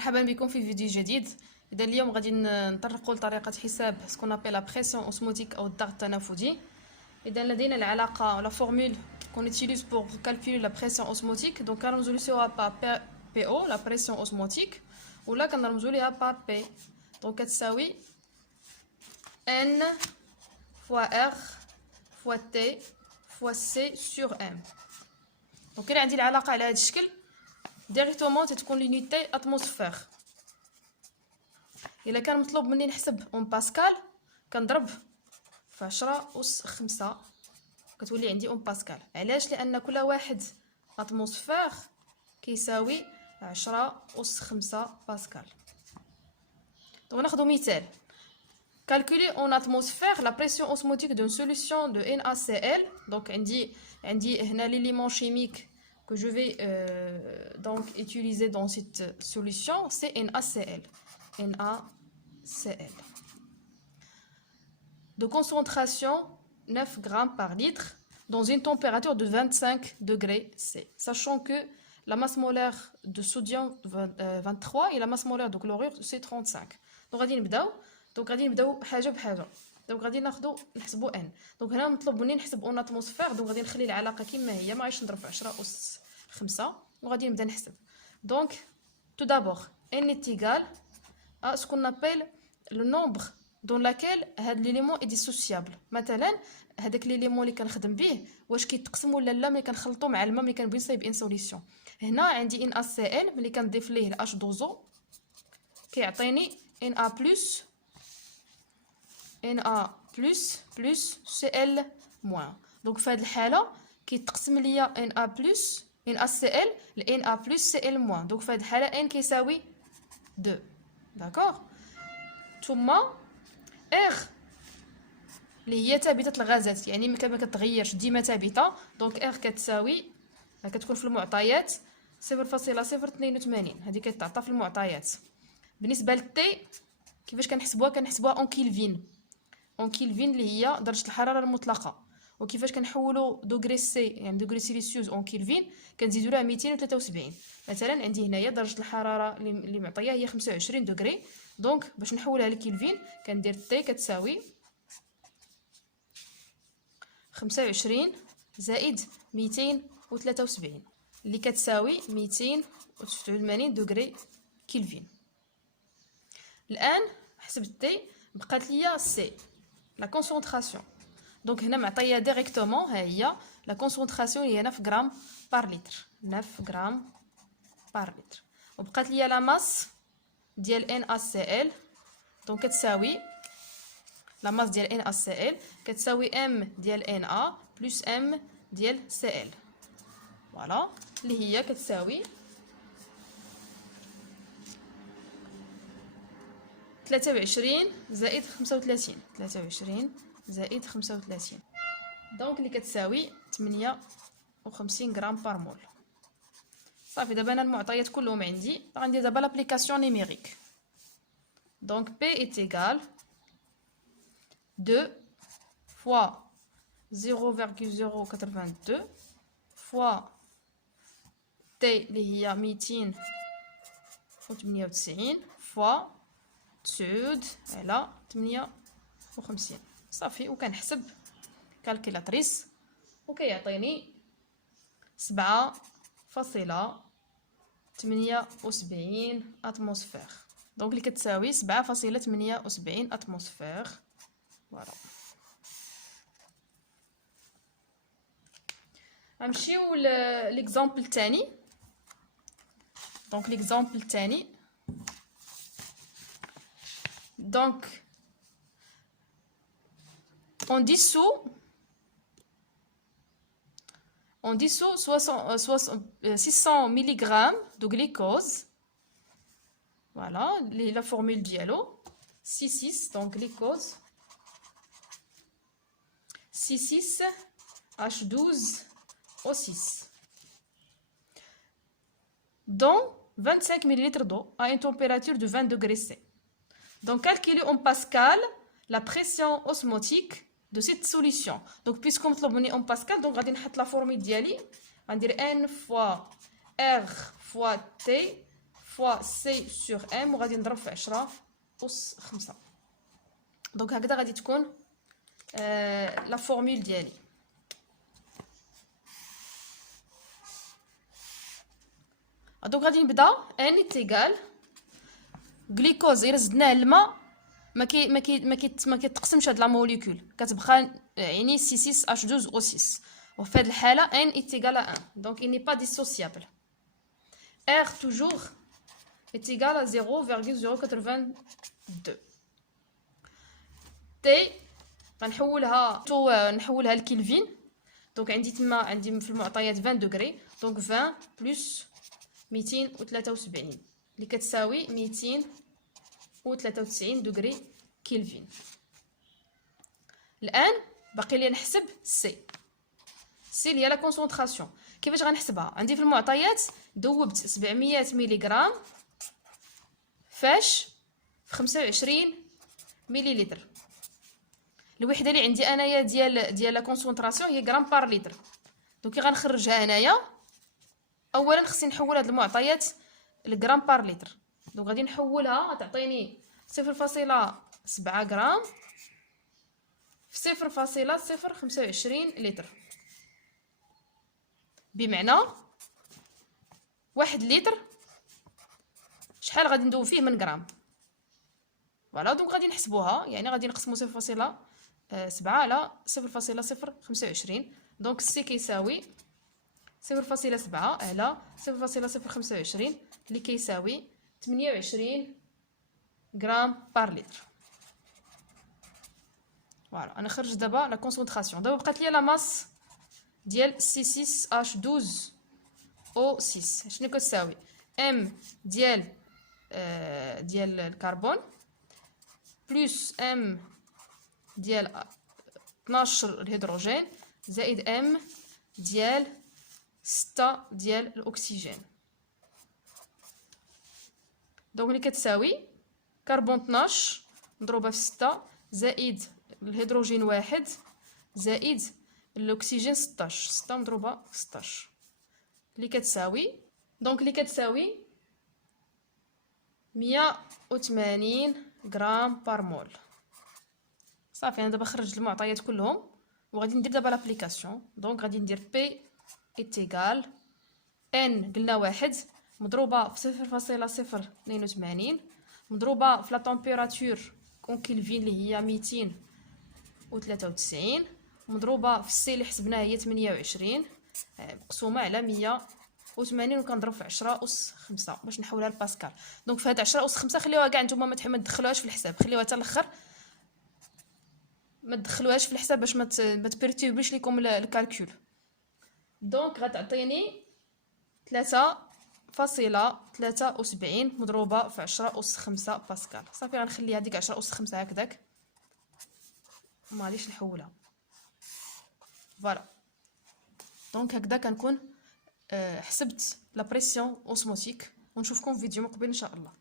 مرحبا بكم في فيديو جديد. اذا اليوم غادي نطرقوا لطريقه حساب سكون ابل لا بريسيون اوسموتيك او الضغط التنافسي. اذا لدينا العلاقه لا فورمول qu'on utilise pour calculer la pression osmotique, donc كنرمزوا ليها با PO la pression osmotique ولا كنرمزوا ليها با P. donc كتساوي N fois R fois T fois C sur M. donc الا عندي العلاقه على هذا الشكل ديريكتومون تتكون لونيتي اتموسفير. الا كان مطلوب مني نحسب اون باسكال كنضرب في 10 أس 5 كتولي عندي اون باسكال. علاش؟ لان كل واحد اتموسفير كيساوي 10 أس 5 باسكال. دونك ناخذ مثال. calculer en atmosphère la pression osmotique d'une solution de NaCl. donc عندي هنا l'élément chimique que je vais donc utiliser dans cette solution, c'est NaCl. NaCl. De concentration 9 grammes par litre dans une température de 25 degrés C. Sachant que la masse molaire de sodium 23 et la masse molaire de chlorure c'est 35. Donc غادي نبداو حاجه بحاجه. دونك غادي نحسبوا ان. دونك هنا مطلوب مني نحسب اون اتموسفير. دونك غادي نخلي العلاقه كما هي، ما غاديش نضرب في 10 أس 5 وغادي نبدا نحسب. دونك tout d'abord n est égal à ce qu'on appelle le nombre dans lequel هاد l'élément est dissociable. مثلا هذاك l'élément اللي كنخدم به واش كيتقسم ولا لا ملي كنخلطو مع الماء ملي كنبغي ان سوليسيون. هنا عندي NaCl ملي كنضيف ليه H2O كيعطيني Na plus Cl moins. donc في هذه الحاله كيتقسم ليا NaCl ل Na plus Cl moins. donc في هذه الحاله n كيساوي 2. داكوغ. ثم R اللي هي ثابته الغازات، يعني ما كتغيرش ديما ثابته. دونك R كتساوي كتكون في المعطيات 0.082. هذه كتعطى في المعطيات. بالنسبه للتي كيفاش كنحسبوها اون كيلفين. اون كيلفين اللي هي درجه الحراره المطلقه. وكيفاش كنحولوا دوغري سي يعني دوغري سيليسيوس اون كيلفين كنزيدوا لها 273. مثلا عندي هنايا درجه الحراره اللي معطيه هي 25 دوغري. دونك باش نحولها لكيلفين كندير تي كتساوي 25 زائد 273 اللي كتساوي 289 دوغري كيلفين. الان حسبت تي بقات ليا سي لا كونسونطراسيون. دونك هنا معطيه ديريكتومون ها هي لا كونسونطراسيون هي 9 غرام بار لتر. 9 غرام بار لتر. وبقات ليا لا ماس ديال NaCl. دونك كتساوي لا ماس ديال NaCl كتساوي M ديال Na بلس M ديال Cl. فوالا اللي هي كتساوي 23 زائد 35. 23 زائد 35 دونك اللي كتساوي 58 غرام بار مول. صافي دابا انا المعطيات كلهم عندي. غندير دابا لابليكاسيون نيميريك. دونك P est égal 2 fois 0,082 fois T اللي هي 298 fois تسعود على 58. صافي وكنحسب كالكيلاتريس وكيعطيني 7.78 اتموسفير. دونك اللي كتساوي 7.78 اتموسفير. فوالا. غنمشيو ليكزامبل الثاني. دونك ليكزامبل الثاني donc on dissout 600 mg de glucose. voilà la formule dialo C6 donc glucose C6 H12O6 dans 25 ml d'eau à une température de 20 degrés C. Donc, calculer en pascal la pression osmotique de cette solution. Donc, puisqu'on me en pascal, donc on va mettre la formule d'Yali. On va dire N fois R fois T فوا سي سور ام وغادي نضرب في 10 أس 5. دونك هكذا غادي تكون لا فورمول ديالي. دونك غادي نبدا ان تيغال غليكوز الا زدناه الماء ما كيتقسمش هاد لا موليكول، كتبقى يعني C6H12O6، وفي هاد الحاله n est égal à 1 donc il n'est pas dissociable. R toujours est égal à 0,082. T غنحولها لكلفين. دونك عندي في المعطيات 20 دوغري، دونك 20 بلس 273 اللي كتساوي 293 دوغري كلفين. الان باقي لي نحسب سي اللي هي لا كونسونطراسيون. كيفاش غنحسبها؟ عندي في المعطيات ذوبت 700 ملغ فاش في 25 مليلتر. الوحده اللي عندي انايا ديال لا كونسونطراسيون هي غرام بار لتر. دونك كي غنخرجها انايا اولا خصني نحول هاد المعطيات لغرام بار لتر. دونك غادي نحولها تعطيني 0.7 غرام في 0.025 لتر، بمعنى 1 لتر شحال غادي ندوب فيه من غرام. فوالا دونك غادي نحسبوها، يعني غادي نقسمو 0.7 على 0.025. دونك السي كيساوي 0.7 على 0.025 اللي كيساوي 28 غرام بار لتر. فوالا انا خرج دابا لا كونسونطراسيون. دابا بقات لي لا ماس ديال C6H12O6 شنو كتساوي ام ديال الكربون بلس ام ديال 12 الهيدروجين زائد ام ديال 6 ديال الاكسجين. دونك اللي كتساوي كربون 12 مضروبه في 6 زائد الهيدروجين 1 زائد الاكسجين 16، 6 مضروبه في 16 اللي كتساوي 180 غرام بار مول. صافي انا دابا خرجت المعطيات كلهم وغادي ندير دابا لابليكاسيون. دونك غادي ندير بي ايتيغال ان قلنا 1 مضروبه في 0.082 مضروبه في لا تمبيراتور كون كلفين اللي هي 293 مضروبه في السي اللي حسبناها هي 28 مقسومه على 180 وكنضرب في 10 أس 5 باش نحولها لباسكال. دونك في هاد 10 أس 5 خليوها كاع نتوما ما تدخلوهاش في الحساب، خليوها حتى الاخر ما تدخلوهاش في الحساب باش ما تبرتيبليش ليكم الكالكول. دونك غتعطيني 3.73 مضروبه في 10 أس 5 باسكال. صافي غنخليها ديك 10 أس 5 هكذاك ما غاديش نحولها. فوالا دونك هكذا كنكون حسبت لا بريسيون اوسموتيك، ونشوفكم في فيديو مقبل ان شاء الله.